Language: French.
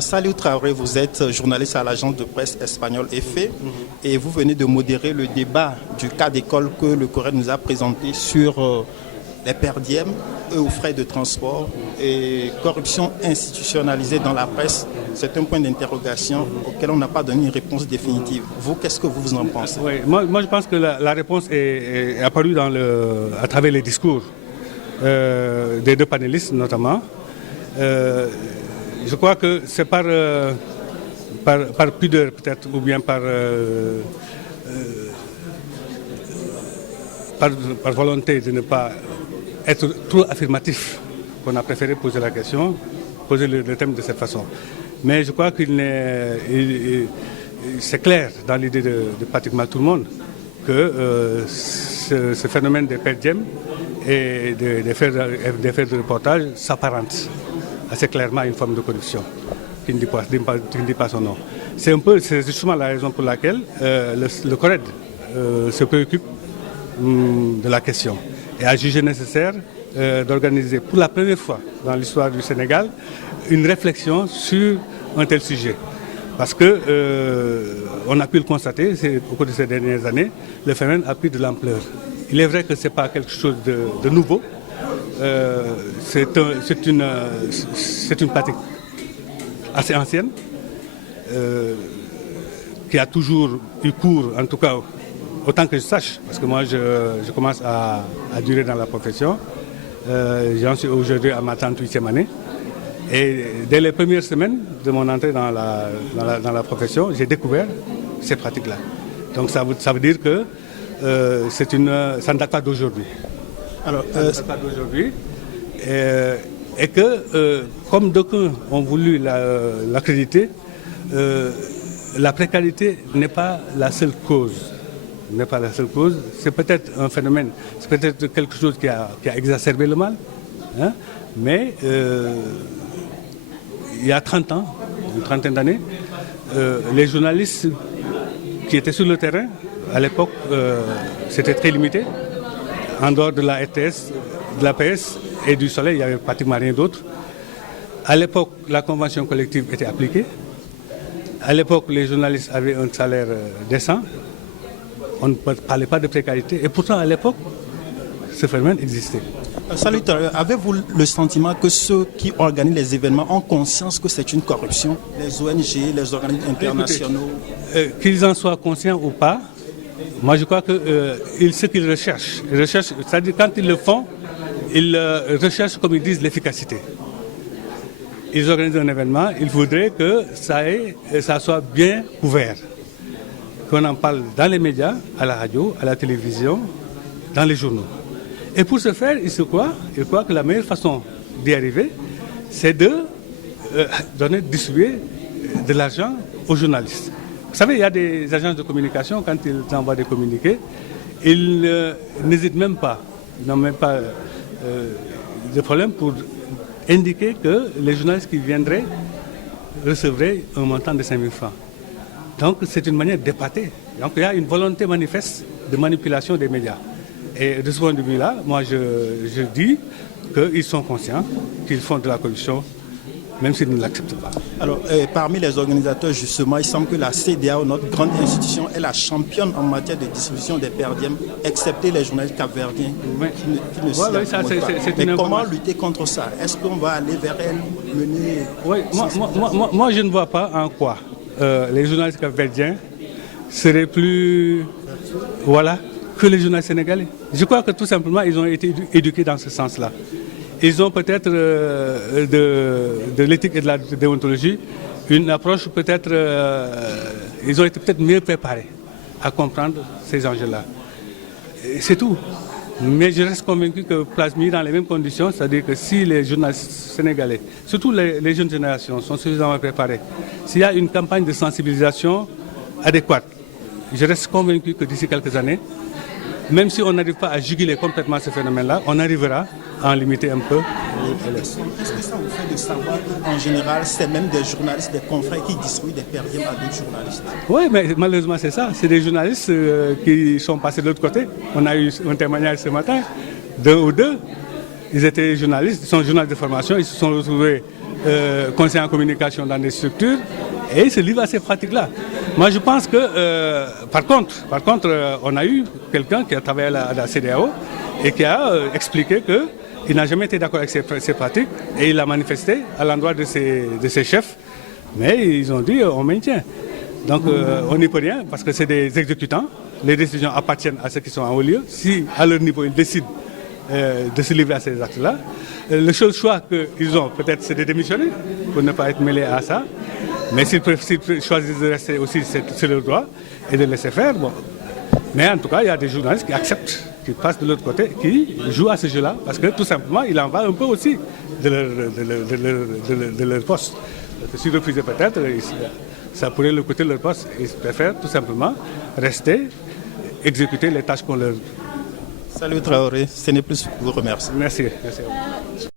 Salut Traoré, vous êtes journaliste à l'agence de presse espagnole EFE et vous venez de modérer le débat du cas d'école que le Corée nous a présenté sur les per diem et aux frais de transport et corruption institutionnalisée dans la presse. C'est un point d'interrogation auquel on n'a pas donné une réponse définitive. Vous, qu'est-ce que vous en pensez? Oui, moi je pense que la réponse est apparue à travers les discours des deux panélistes notamment. Je crois que c'est par pudeur peut-être ou bien par volonté de ne pas être trop affirmatif qu'on a préféré poser la question, poser le thème de cette façon. Mais je crois c'est clair dans l'idée de pratiquement tout le monde que ce phénomène des per diem et des faits de reportage s'apparente assez clairement à une forme de corruption qui ne dit pas son nom. C'est justement la raison pour laquelle le CORED se préoccupe de la question et a jugé nécessaire d'organiser pour la première fois dans l'histoire du Sénégal une réflexion sur un tel sujet. Parce que on a pu le constater au cours de ces dernières années, le phénomène a pris de l'ampleur. Il est vrai que ce n'est pas quelque chose de nouveau. C'est une pratique assez ancienne qui a toujours eu cours, en tout cas autant que je sache, parce que moi je commence à durer dans la profession. J'en suis aujourd'hui à ma 38e année. Et dès les premières semaines de mon entrée dans la profession, j'ai découvert ces pratiques-là. Donc ça veut dire que ça ne date pas d'aujourd'hui. Alors, ça ne date pas d'aujourd'hui. Et que, comme d'aucuns ont voulu l'accréditer, la précarité n'est pas la seule cause. C'est peut-être un phénomène, c'est peut-être quelque chose qui a exacerbé le mal, hein, mais il y a 30 ans, une trentaine d'années, les journalistes qui étaient sur le terrain, à l'époque, c'était très limité. En dehors de la RTS, de la PS et du Soleil, il n'y avait pratiquement rien d'autre. À l'époque, la convention collective était appliquée. À l'époque, les journalistes avaient un salaire décent. On ne parlait pas de précarité. Et pourtant, à l'époque, ce phénomène existait. Salut, avez-vous le sentiment que ceux qui organisent les événements ont conscience que c'est une corruption? Les ONG, les organismes internationaux? Qu'ils en soient conscients ou pas, moi je crois que ce qu'ils recherchent, c'est-à-dire quand ils le font, ils recherchent, comme ils disent, l'efficacité. Ils organisent un événement, ils voudraient que ça soit bien couvert. Qu'on en parle dans les médias, à la radio, à la télévision, dans les journaux. Et pour ce faire, ils croient que la meilleure façon d'y arriver, c'est de distribuer de l'argent aux journalistes. Vous savez, il y a des agences de communication, quand ils envoient des communiqués, ils n'hésitent même pas, ils n'ont même pas de problème pour indiquer que les journalistes qui viendraient recevraient un montant de 5 000 francs. Donc c'est une manière d'épater. Donc il y a une volonté manifeste de manipulation des médias. Et de ce point de vue-là, moi je dis qu'ils sont conscients qu'ils font de la corruption, même s'ils ne l'acceptent pas. Alors, parmi les organisateurs, justement, il semble que la CEDEAO, notre grande institution, est la championne en matière de distribution des per diem, excepté les journalistes capverdiens qui ne s'y accommodent pas. Mais comment lutter contre ça? Est-ce qu'on va aller vers elle, mener... Oui, moi je ne vois pas en quoi les journalistes capverdiens seraient plus... que les journalistes sénégalais. Je crois que tout simplement, ils ont été éduqués dans ce sens-là. Ils ont peut-être de l'éthique et de la déontologie une approche peut-être... ils ont été peut-être mieux préparés à comprendre ces enjeux-là. C'est tout. Mais je reste convaincu que mis dans les mêmes conditions, c'est-à-dire que si les journalistes sénégalais, surtout les jeunes générations, sont suffisamment préparés, s'il y a une campagne de sensibilisation adéquate, je reste convaincu que d'ici quelques années, même si on n'arrive pas à juguler complètement ce phénomène-là, on arrivera à en limiter un peu. Est-ce que ça vous fait de savoir qu'en général, c'est même des journalistes, des confrères qui distribuent des per diem à d'autres journalistes? Oui, mais malheureusement c'est ça. C'est des journalistes qui sont passés de l'autre côté. On a eu un témoignage ce matin d'un ou deux. Ils étaient journalistes, ils sont journalistes de formation, ils se sont retrouvés conseillers en communication dans des structures, et ils se livrent à ces pratiques-là. Moi, je pense que, par contre, on a eu quelqu'un qui a travaillé à la CEDEAO et qui a expliqué qu'il n'a jamais été d'accord avec ces pratiques, et il a manifesté à l'endroit de ses chefs, mais ils ont dit on maintient. Donc on n'y peut rien parce que c'est des exécutants. Les décisions appartiennent à ceux qui sont en haut lieu. Si à leur niveau ils décident de se livrer à ces actes-là, le seul choix qu'ils ont peut-être c'est de démissionner pour ne pas être mêlés à ça. Mais s'ils choisissent de rester aussi, c'est leur droit et de laisser faire. Bon. Mais en tout cas, il y a des journalistes qui acceptent, qui passent de l'autre côté, qui jouent à ce jeu-là parce que tout simplement, il en va un peu aussi de leur poste. Parce que s'ils refusaient peut-être, ça pourrait leur coûter leur poste. Ils préfèrent tout simplement rester, exécuter les tâches qu'on leur... Salut Traoré, ce n'est plus vous remercier. Merci. Merci à vous.